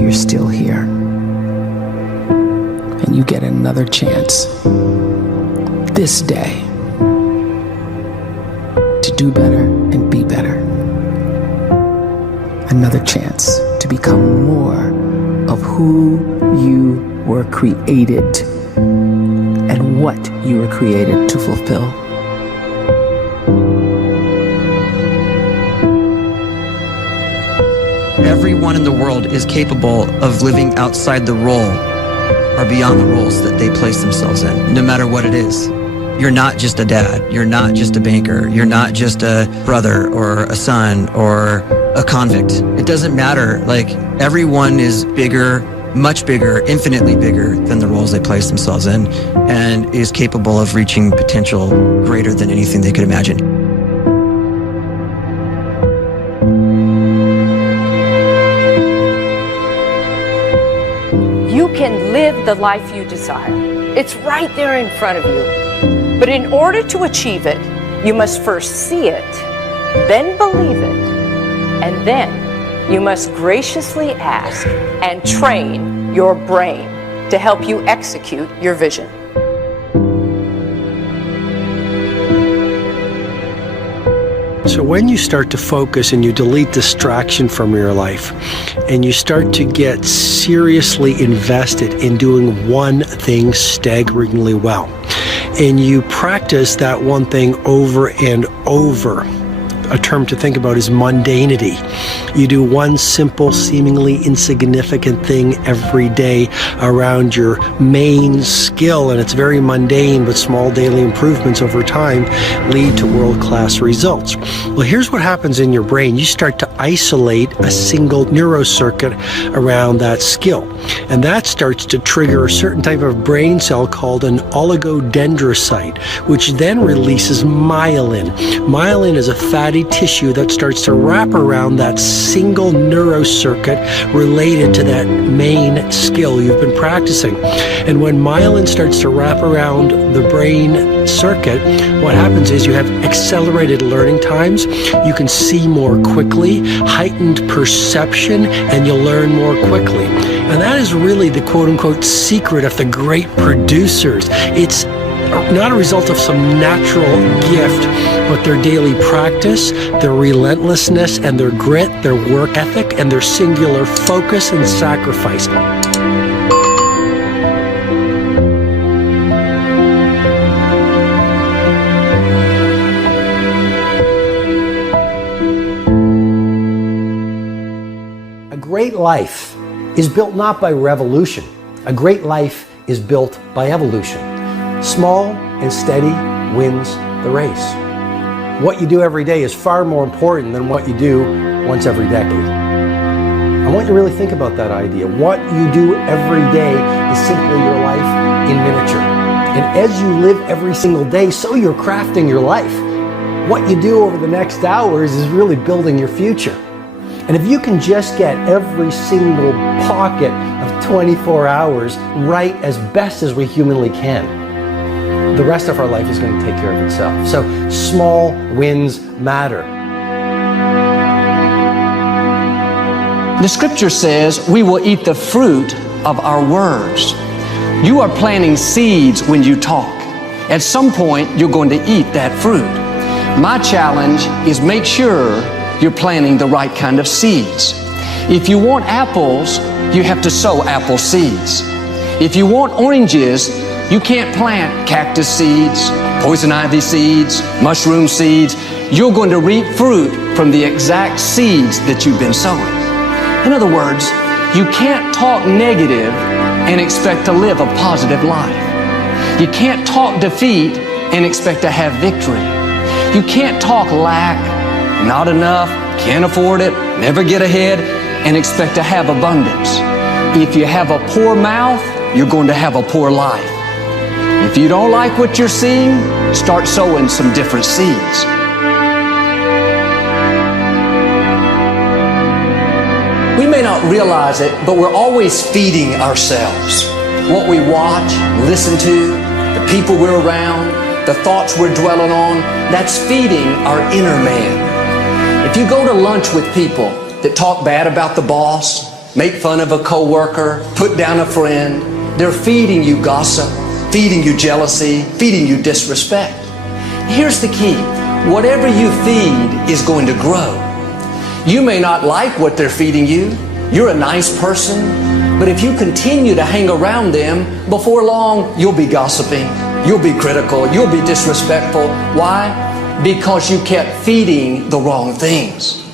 you're still here. And you get another chance this day to do better and be better. Another chance to become more of who you were created and what you were created to fulfill. Everyone in the world is capable of living outside the role or beyond the roles that they place themselves in, no matter what it is. You're not just a dad, you're not just a banker, you're not just a brother or a son or a convict. It doesn't matter. Like, everyone is bigger, much bigger, infinitely bigger than the roles they place themselves in, and is capable of reaching potential greater than anything they could imagine. You can live the life you desire. It's right there in front of you. But in order to achieve it, you must first see it, then believe it, and then you must graciously ask and train your brain to help you execute your vision. So when you start to focus and you delete distraction from your life and you start to get seriously invested in doing one thing staggeringly well, and you practice that one thing over and over, a term to think about is mundanity. You do one simple, seemingly insignificant thing every day around your main skill, and it's very mundane, but small daily improvements over time lead to world-class results. Well, here's what happens in your brain. You start to isolate a single neurocircuit around that skill, and that starts to trigger a certain type of brain cell called an oligodendrocyte, which then releases myelin. Myelin is a fatty tissue that starts to wrap around that single neurocircuit related to that main skill you've been practicing. And when myelin starts to wrap around the brain circuit, what happens is you have accelerated learning times, you can see more quickly, heightened perception, and you'll learn more quickly. And that is really the quote-unquote secret of the great producers. It's not a result of some natural gift, but their daily practice, their relentlessness and their grit, their work ethic, and their singular focus and sacrifice. A great life is built not by revolution. A great life is built by evolution. Small and steady wins the race. What you do every day is far more important than what you do once every decade. I want you to really think about that idea. What you do every day is simply your life in miniature. And as you live every single day, so you're crafting your life. What you do over the next hours is really building your future. And if you can just get every single pocket of 24 hours right as best as we humanly can, the rest of our life is going to take care of itself. So small wins matter. The scripture says we will eat the fruit of our words. You are planting seeds when you talk. At some point, you're going to eat that fruit. My challenge is make sure you're planting the right kind of seeds. If you want apples, you have to sow apple seeds. If you want oranges, you can't plant cactus seeds, poison ivy seeds, mushroom seeds. You're going to reap fruit from the exact seeds that you've been sowing. In other words, you can't talk negative and expect to live a positive life. You can't talk defeat and expect to have victory. You can't talk lack, not enough, can't afford it, never get ahead, and expect to have abundance. If you have a poor mouth, you're going to have a poor life. If you don't like what you're seeing, start sowing some different seeds. We may not realize it, but we're always feeding ourselves. What we watch, listen to, the people we're around, the thoughts we're dwelling on, that's feeding our inner man. If you go to lunch with people that talk bad about the boss, make fun of a coworker, put down a friend. They're feeding you gossip, feeding you jealousy, feeding you disrespect. Here's the key. Whatever you feed is going to grow. You may not like what they're feeding you. You're a nice person. But if you continue to hang around them, before long, you'll be gossiping. You'll be critical. You'll be disrespectful. Why? Because you kept feeding the wrong things.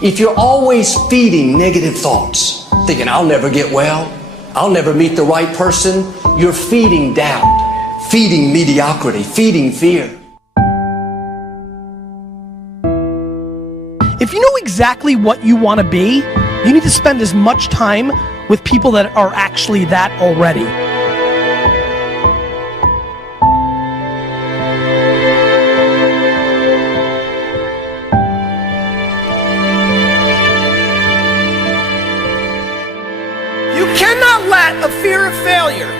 If you're always feeding negative thoughts, thinking, I'll never get well, I'll never meet the right person, you're feeding doubt, feeding mediocrity, feeding fear. If you know exactly what you want to be, you need to spend as much time with people that are actually that already. You cannot let a fear of failure,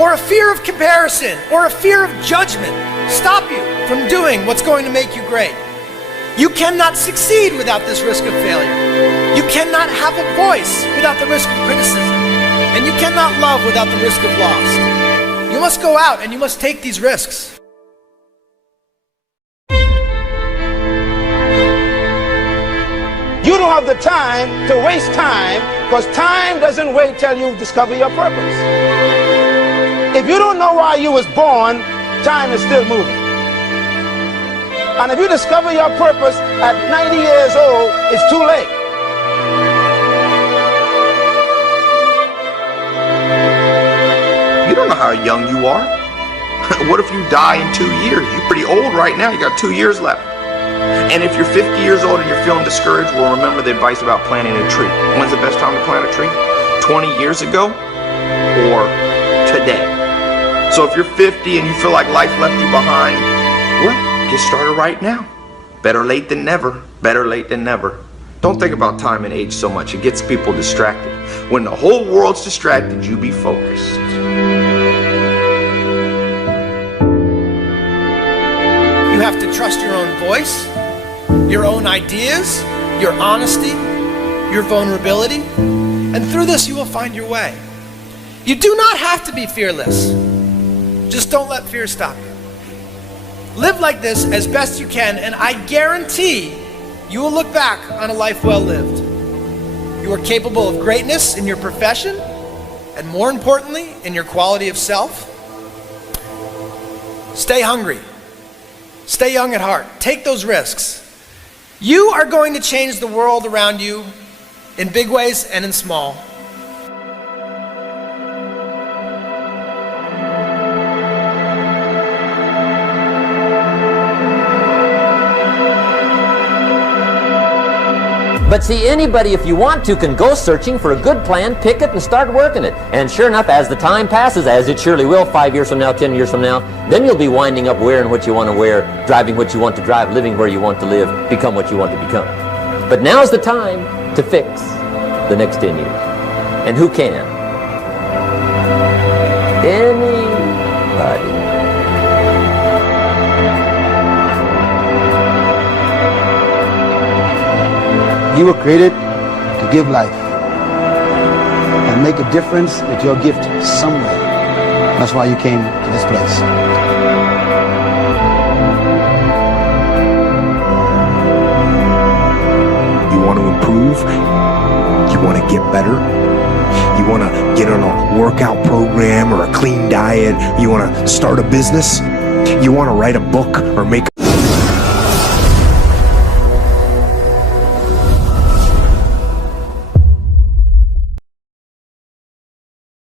or a fear of comparison, or a fear of judgment stop you from doing what's going to make you great. You cannot succeed without this risk of failure. You cannot have a voice without the risk of criticism. And you cannot love without the risk of loss. You must go out and you must take these risks. You don't have the time to waste time, because time doesn't wait till you discover your purpose. If you don't know why you was born, time is still moving. And if you discover your purpose at 90 years old, it's too late. You don't know how young you are. What if you die in 2 years? You're pretty old right now. You got 2 years left. And if you're 50 years old and you're feeling discouraged, well, remember the advice about planting a tree. When's the best time to plant a tree? 20 years ago or today? So if you're 50 and you feel like life left you behind, well, get started right now. Better late than never. Better late than never. Don't think about time and age so much. It gets people distracted. When the whole world's distracted, you be focused. You have to trust your own voice, your own ideas, your honesty, your vulnerability, and through this you will find your way. You do not have to be fearless. Just don't let fear stop you. Live like this as best you can, and I guarantee you will look back on a life well lived. You are capable of greatness in your profession, and more importantly, in your quality of self. Stay hungry. Stay young at heart. Take those risks. You are going to change the world around you in big ways and in small. But see, anybody, if you want to, can go searching for a good plan, pick it, and start working it. And sure enough, as the time passes, as it surely will, 5 years from now, 10 years from now, then you'll be winding up wearing what you want to wear, driving what you want to drive, living where you want to live, become what you want to become. But now's the time to fix the next 10 years. And who can? Anybody. You were created to give life and make a difference with your gift somewhere. That's why you came to this place. You want to improve? You want to get better? You want to get on a workout program or a clean diet? You want to start a business? You want to write a book or make